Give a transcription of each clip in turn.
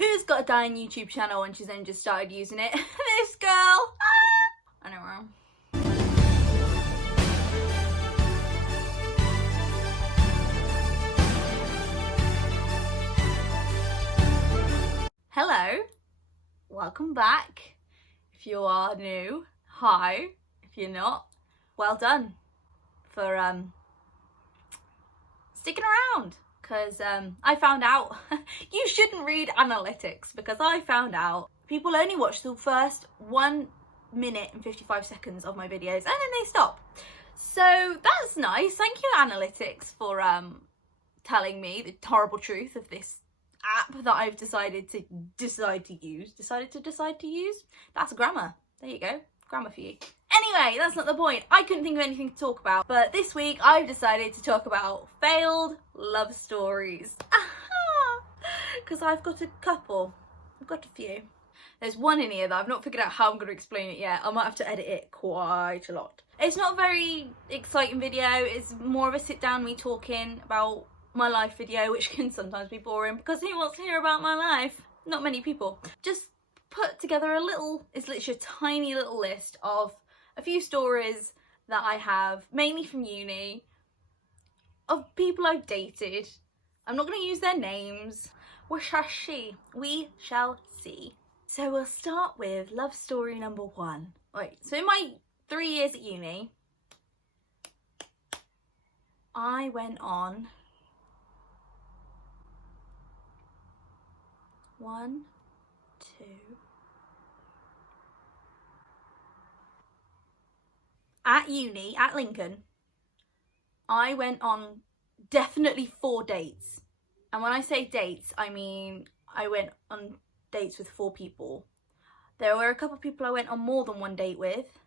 Who's got a dying YouTube channel and she's then just started using it? This girl! Ah! I know wrong. Hello, welcome back. If you are new, hi. If you're not, well done for sticking around. Because I found out you shouldn't read analytics, because I found out people only watch the first 1 minute and 55 seconds of my videos and then they stop. So that's nice. Thank you, analytics, for telling me the horrible truth of this app that I've decided to use. That's grammar. There you go. Grammar for you. Anyway, that's not the point. I couldn't think of anything to talk about, but this week I've decided to talk about failed love stories. Because I've got a couple. I've got a few. There's one in here that I've not figured out how I'm going to explain it yet. I might have to edit it quite a lot. It's not a very exciting video. It's more of a sit down me talking about my life video, which can sometimes be boring because who wants to hear about my life? Not many people. Just put together it's literally a tiny little list of a few stories that I have, mainly from uni, of people I've dated. I'm not going to use their names. We shall see. So we'll start with love story number 1. Right, so in my 3 years at uni, I went on 1, 2. At uni, at Lincoln, I went on definitely 4 dates. And when I say dates, I mean I went on dates with 4 people. There were a couple of people I went on more than 1 date with,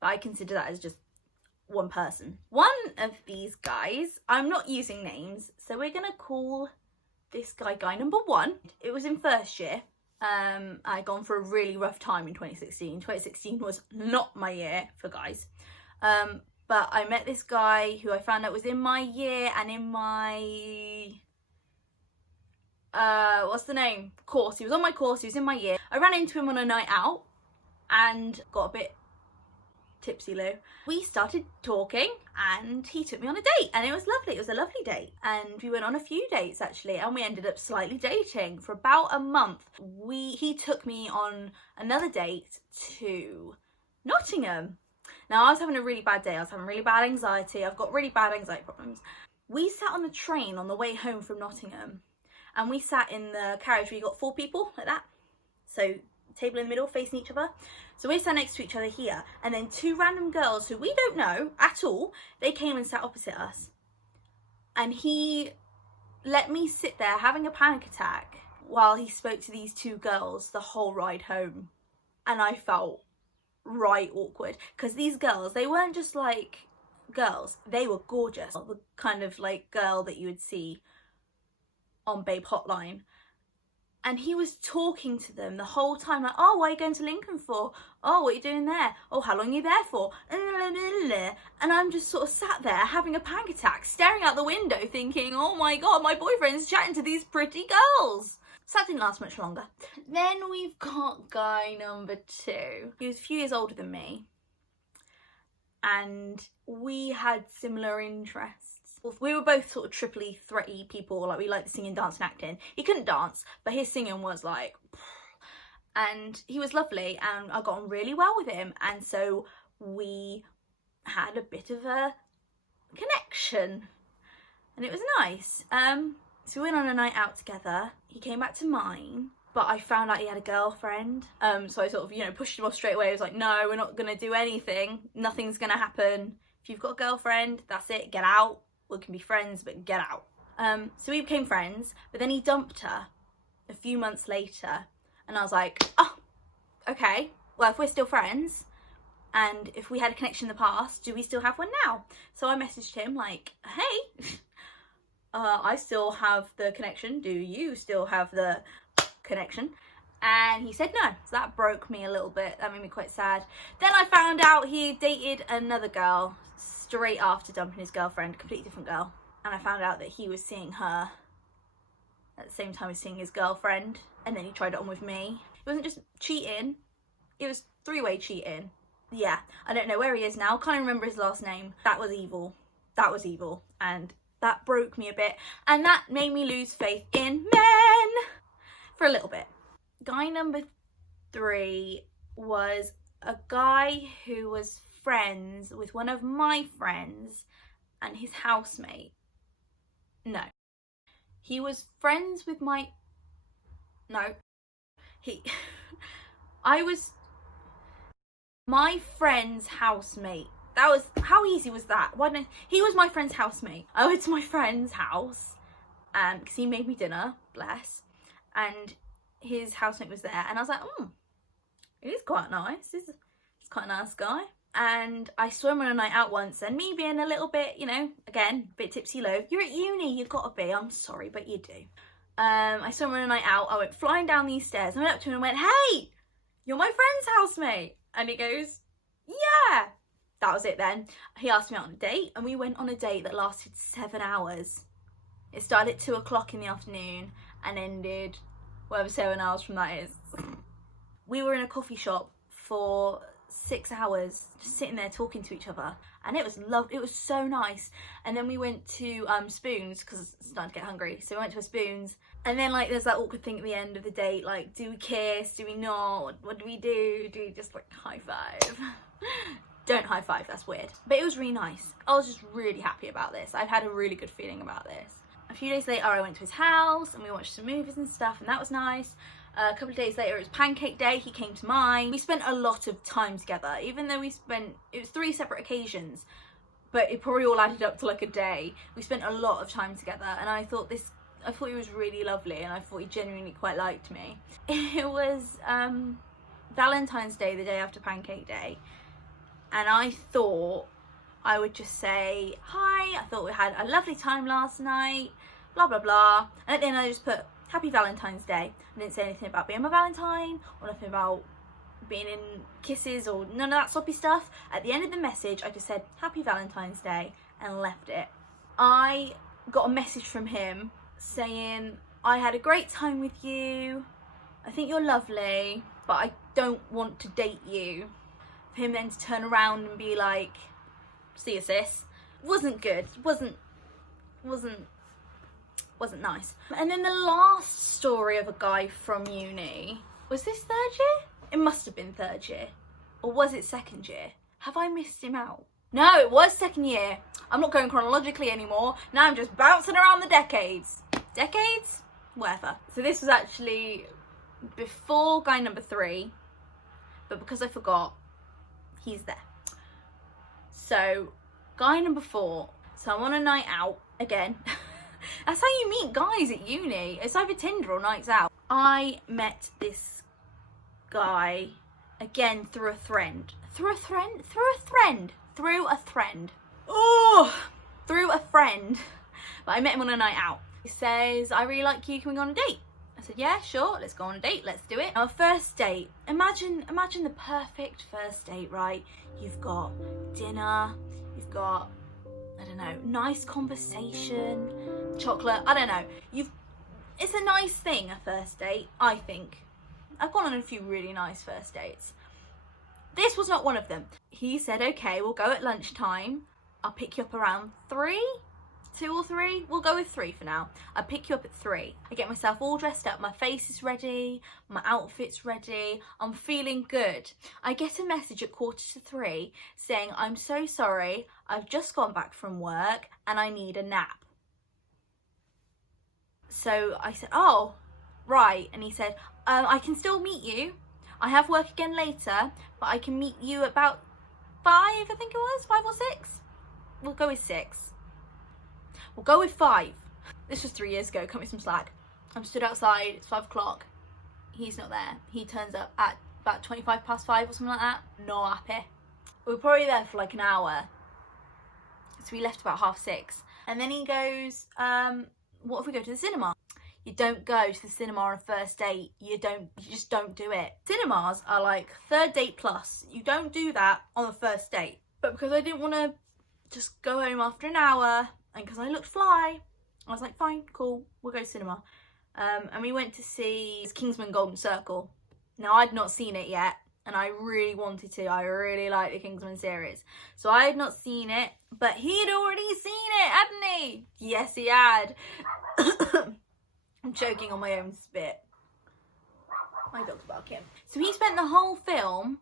but I consider that as just one person. One of these guys, I'm not using names, so we're gonna call this guy number 1. It was in first year. I'd gone for a really rough time in 2016. 2016 was not my year for guys. But I met this guy who I found out was in my year and in my course. He was on my course, he was in my year. I ran into him on a night out and got a bit tipsy-loo. We started talking and he took me on a date and it was lovely. It was a lovely date and we went on a few dates actually, and we ended up slightly dating for about a month. He took me on another date to Nottingham. Now I was having a really bad day. I was having really bad anxiety. I've got really bad anxiety problems. We sat on the train on the way home from Nottingham and we sat in the carriage where you got 4 people like that. So table in the middle facing each other. So we sat next to each other here, and then 2 random girls who we don't know at all, they came and sat opposite us. And he let me sit there having a panic attack while he spoke to these 2 girls the whole ride home. And I felt right awkward because these girls, they weren't just like girls, they were gorgeous. The kind of like girl that you would see on Babe Hotline. And he was talking to them the whole time, like, oh, what are you going to Lincoln for? Oh, what are you doing there? Oh, how long are you there for? And I'm just sort of sat there having a panic attack, staring out the window thinking, oh my God, my boyfriend's chatting to these pretty girls. So that didn't last much longer. Then we've got guy number 2. He was a few years older than me. And we had similar interests. We were both sort of triply threaty people, like we liked the singing, dance and acting. He couldn't dance, but his singing was like, and he was lovely and I got on really well with him, and so we had a bit of a connection and it was nice. So we went on a night out together. He came back to mine, but I found out he had a girlfriend. So I sort of, pushed him off straight away. I was like, no, we're not gonna do anything. Nothing's gonna happen. If you've got a girlfriend, that's it, get out. We can be friends, but get out. So we became friends, but then he dumped her a few months later. And I was like, oh, okay. Well, if we're still friends, and if we had a connection in the past, do we still have one now? So I messaged him like, hey, I still have the connection. Do you still have the connection? And he said no. So that broke me a little bit. That made me quite sad. Then I found out he dated another girl straight after dumping his girlfriend, completely different girl. And I found out that he was seeing her at the same time as seeing his girlfriend, and then he tried it on with me. It wasn't just cheating, it was three-way cheating. Yeah, I don't know where he is now, can't remember his last name. That was evil. That was evil, and that broke me a bit, and that made me lose faith in men for a little bit. Guy number 3 was a guy who was friends with one of my friends and his housemate. No. He was friends with my... No. I was my friend's housemate. That was... How easy was that? He was my friend's housemate. I went to my friend's house because he made me dinner, bless, and his housemate was there, and I was like, he's quite nice. He's quite a nice guy. And I saw him on a night out once, and me being a little bit, you know, again, a bit tipsy-lo. You're at uni, you've got to be. I'm sorry, but you do. I saw him on a night out. I went flying down these stairs. I went up to him and went, "Hey, you're my friend's housemate." And he goes, "Yeah." That was it then. He asked me out on a date, and we went on a date that lasted 7 hours. It started at 2 o'clock in the afternoon and ended whatever 7 hours from that is. We were in a coffee shop for 6 hours, just sitting there talking to each other, and it was it was so nice. And then we went to Spoons because I was starting to get hungry, so we went to a Spoons, and then like there's that awkward thing at the end of the date, like, do we kiss, do we not, what do we do we just like high five? Don't high five, that's weird. But it was really nice. I was just really happy about this. I've had a really good feeling about this. A few days later I went to his house and we watched some movies and stuff, and that was nice. A couple of days later it was pancake day, he came to mine. We spent a lot of time together, even though it was 3 separate occasions, but it probably all added up to like a day. We spent a lot of time together, and I thought he was really lovely, and I thought he genuinely quite liked me. It was Valentine's Day, the day after pancake day, and I thought I would just say hi. I thought we had a lovely time last night, blah blah blah, and at the end I just put Happy Valentine's Day. I didn't say anything about being my Valentine or nothing about being in kisses or none of that soppy stuff. At the end of the message I just said Happy Valentine's Day and left it. I got a message from him saying, "I had a great time with you, I think you're lovely, but I don't want to date you." For him then to turn around and be like, "See you, sis," wasn't good. Wasn't nice. And then the last story of a guy from uni, was this 3rd year? It must have been 3rd year. Or was it 2nd year? Have I missed him out? No, it was 2nd year. I'm not going chronologically anymore. Now I'm just bouncing around the decades. Decades? Whatever. So this was actually before guy number 3, but because I forgot, he's there. So guy number 4. So I'm on a night out again. That's how you meet guys at uni. It's either Tinder or nights out. I met this guy again through a friend. Through a friend. Oh, through a friend. But I met him on a night out. He says, "I really like you, can we go on a date?" I said, "Yeah, sure, let's go on a date, let's do it." Our first date, imagine the perfect first date, right? You've got dinner, you've got, I don't know, nice conversation, chocolate, I don't know. It's a nice thing, a first date, I think. I've gone on a few really nice first dates. This was not one of them. He said, "Okay, we'll go at lunchtime. I'll pick you up around 3, 2 or 3. We'll go with 3 for now. I'll pick you up at 3. I get myself all dressed up. My face is ready. My outfit's ready. I'm feeling good. I get a message at 2:45 saying, "I'm so sorry. I've just gone back from work and I need a nap." So I said, "Oh, right." And he said, "I can still meet you. I have work again later, but I can meet you about 5, I think it was, 5 or 6. We'll go with 6. We'll go with 5. This was 3 years ago, cut me some slack. I'm stood outside, it's 5 o'clock. He's not there. He turns up at about 25 past 5 or something like that. Not happy. We were probably there for like an hour. So we left about 6:30. And then he goes, "What if we go to the cinema?" You don't go to the cinema on a first date. You just don't do it. Cinemas are like 3rd date plus. You don't do that on the first date. But because I didn't want to just go home after an hour, and because I looked fly, I was like, "Fine, cool, we'll go to cinema." and we went to see Kingsman Golden Circle. Now, I'd not seen it yet, and I really wanted to. I really like the Kingsman series. So I had not seen it, but he had already seen it, hadn't he? Yes, he had. I'm choking on my own spit. My dog's barking. So he spent the whole film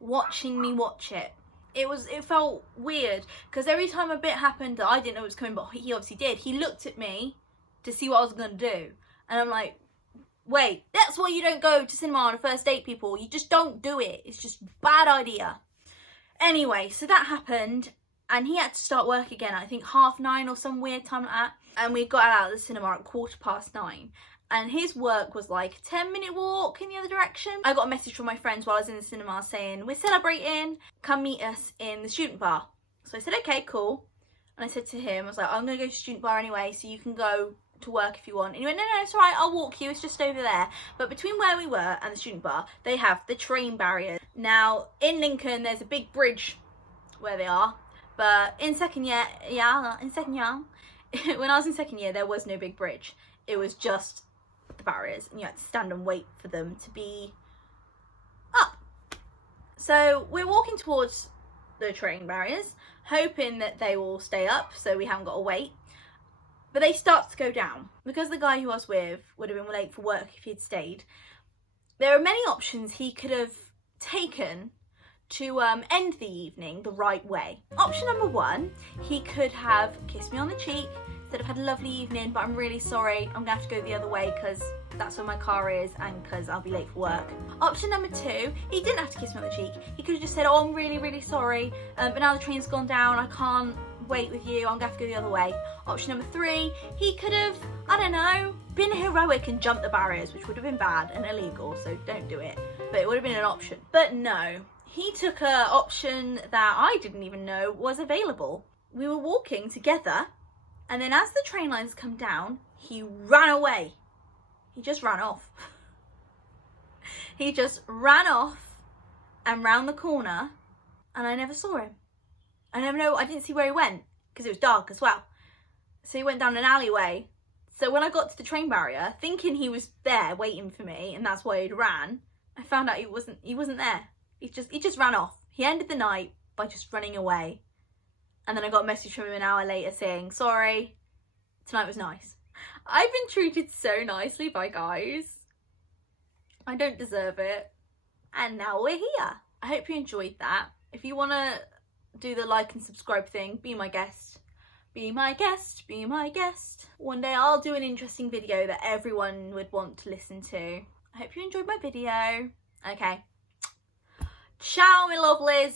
watching me watch it. It felt weird, because every time a bit happened that I didn't know was coming, but he obviously did, he looked at me to see what I was going to do. And I'm like, wait, that's why you don't go to cinema on a first date, people. You just don't do it. It's just a bad idea. Anyway, so that happened, and he had to start work again, I think 9:30 or some weird time like that. And we got out of the cinema at 9:15. And his work was like a 10-minute walk in the other direction. I got a message from my friends while I was in the cinema saying, we're celebrating, come meet us in the student bar. So I said, okay, cool. And I said to him, I was like, I'm going to go to student bar anyway, so you can go to work if you want. And he went, no, it's all right, I'll walk you, it's just over there. But between where we were and the student bar, they have the train barriers. Now, in Lincoln, there's a big bridge where they are. But in second year, when I was in second year, there was no big bridge. It was just the barriers, and you had to stand and wait for them to be up. So we're walking towards the train barriers, hoping that they will stay up so we haven't got to wait. But they start to go down. Because the guy who I was with would have been late for work if he'd stayed, there are many options he could have taken to end the evening the right way. Option number one, he could have kissed me on the cheek, said I've had a lovely evening, but I'm really sorry, I'm gonna have to go the other way because that's where my car is and because I'll be late for work. Option number two, he didn't have to kiss me on the cheek. He could have just said, oh, I'm really, really sorry, but now the train's gone down, I can't wait with you, I'm gonna have to go the other way. Option number three, he could have, I don't know, been heroic and jumped the barriers, which would have been bad and illegal, so don't do it. But it would have been an option. But no, he took an option that I didn't even know was available. We were walking together, and then as the train lines come down, he ran away. He just ran off. He just ran off and round the corner, and I never saw him. I didn't see where he went, because it was dark as well. So he went down an alleyway. So when I got to the train barrier, thinking he was there waiting for me, and that's why he'd ran, I found out he wasn't there. He just ran off. He ended the night by just running away. And then I got a message from him an hour later saying, sorry, tonight was nice. I've been treated so nicely by guys. I don't deserve it. And now we're here. I hope you enjoyed that. If you want to do the like and subscribe thing, be my guest. Be my guest, be my guest. One day I'll do an interesting video that everyone would want to listen to. I hope you enjoyed my video. Okay. Ciao, my lovelies.